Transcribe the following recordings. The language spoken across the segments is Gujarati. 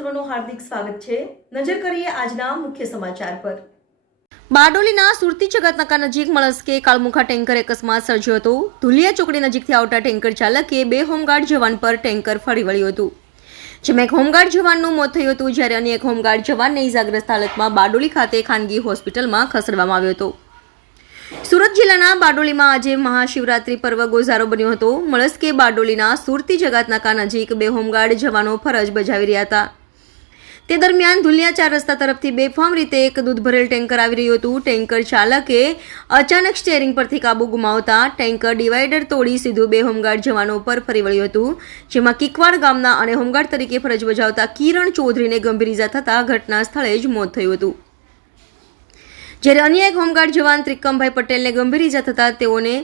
સર્વનું હાર્દિક સ્વાગત છે। નજર કરીએ આજના મુખ્ય સમાચાર પર। બારડોલીના સુરતી જગતનાકા નજીક મળસ્કે કાળમુખા ટેન્કર અકસ્માત સર્જ્યો હતો। ધુલિયા ચોકડી નજીકથી આવતા ટેન્કર ચાલકે બે હોમગાર્ડ જવાન પર ટેન્કર ફરી વળ્યું હતું, જેમાં એક હોમગાર્ડ જવાનનું મોત થયું હતું, જ્યારે અન્ય એક હોમગાર્ડ જવાનને ઇજાગ્રસ્ત હાલતમાં બારડોલી ખાતે ખાનગી હોસ્પિટલમાં ખસેડવામાં આવ્યો હતો। સુરત જિલ્લાના બારડોલીમાં આજે મહાશિવરાત્રી પર્વ ગોઝારો બન્યો હતો। મળસ્કે બારડોલીના સુરતી જગતનાકા નજીક બે હોમગાર્ડ જવાનો ફરજ બજાવી રહ્યા હતા। તે દરમિયાન ધુલિયા 4 રસ્તા તરફથી બેફામ રીતે એક દૂધ ભરેલ ટેન્કર આવી રહ્યું હતું। ટેન્કર ચાલકે અચાનક સ્ટીયરિંગ પરથી કાબુ ગુમાવતા ટેન્કર ડિવાઈડર તોડી સીધું બે હોમગાર્ડ જવાનો પર ફરી વળ્યું હતું, જેમાં કિકવાડ ગામના અને હોમગાર્ડ તરીકે ફરજ બજાવતા કિરણ ચૌધરીને ગંભીર ઇજા થતાં ઘટના સ્થળે જ મોત થયું હતું, જ્યારે અન્ય એક હોમગાર્ડ જવાન ત્રિકમભાઈ પટેલને ગંભીર ઇજા થતાં તેઓને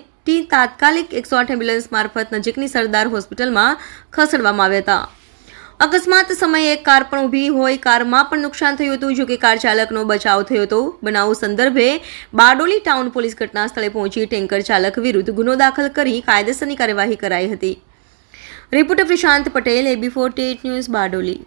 તાત્કાલિક 108 એમ્બ્યુલન્સ મારફત નજીકની સરદાર હોસ્પિટલમાં ખસેડવામાં આવ્યા હતા। અકસ્માત સમયે એક કાર પણ ઊભી હોય કારમાં પણ નુકસાન થયું હતું, જો કે કાર ચાલકનો બચાવ થયો હતો। બનાવ સંદર્ભે બારડોલી ટાઉન પોલીસ ઘટના સ્થળે પહોંચી ટેન્કર ચાલક વિરુદ્ધ ગુનો દાખલ કરી કાયદેસરની કાર્યવાહી કરાઈ હતી। રિપોર્ટર પ્રશાંત પટેલ, AB48 ન્યૂઝ, બારડોલી।